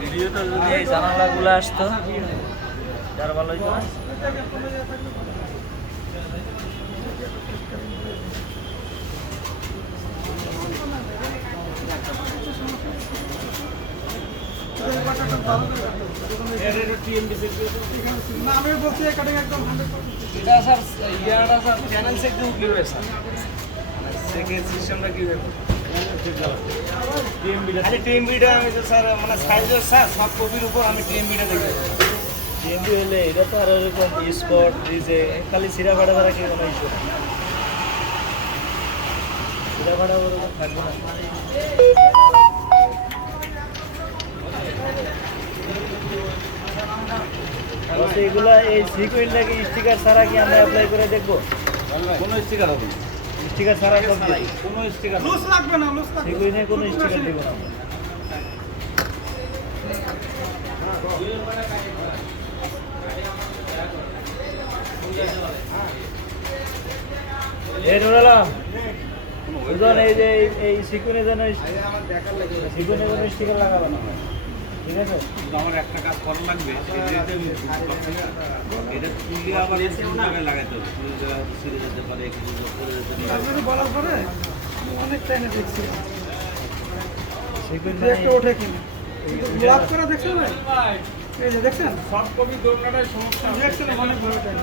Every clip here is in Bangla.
ভিডিওটা যদি এই জানালাগুলো আসতো যার ভালো হইতো না। আমি বলছি কাটিং একদম 100%। এটা স্যার ইয়াটা স্যার চ্যানেল সেট দেবো কীভাবে স্যার সেকেন্ড সিস্টেমটা কীভাবে খালি টিএমবিটা আমি তো স্যার মানে সাইজের স্যার সব কপির উপর আমি টিএমবিটা দেখবো। টিএমবি হলে এটা তো আর ওরকম স্পট দিয়েছে, খালি সিরা ভাড়া দ্বারা কি কোনো ইস্যু না, সিরা ভাড়া ওরকম থাকবে না। এইগুলা এই সিকুয়েন্টটাকে স্টিকার ছাড়া কি আমরা অ্যাপ্লাই করে দেখবো? কোনো স্টিকার হবে স্টিকার ছাড়া সব কোনো স্টিকার লুজ লাগবে না, লুজ লাগবে সিকুয়েন্টের কোনো স্টিকার দেবো না আমরা। এই নুরালাম বুঝলেন, এই যে এই সিকুয়েন্টের জন্য সিকুয়েন্টের কোনো স্টিকার লাগাবে না, ঠিক আছে? আমার একটা কাজ করা লাগবে এটা তুলে আবার জায়গায় লাগাইতে হবে, ছিঁড়ে যেতে পারে করে যেতে পারে। তারপরে বলার পরে অনেক টাইমে দেখছি সিকুয়েন্ট একটা ওঠে কিনা ব্লক করে দেখছেন ভাই, এই যে দেখছেন সফট কপি দোকানটাই সমস্যা দেখছেন অনেক বড় টাইম।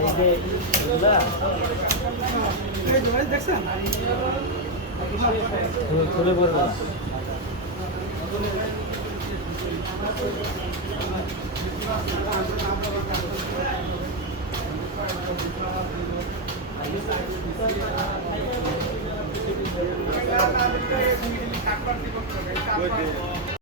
এই যে এগুলা এই যে ভাই দেখছেন খুলে পড়বে না। তারপর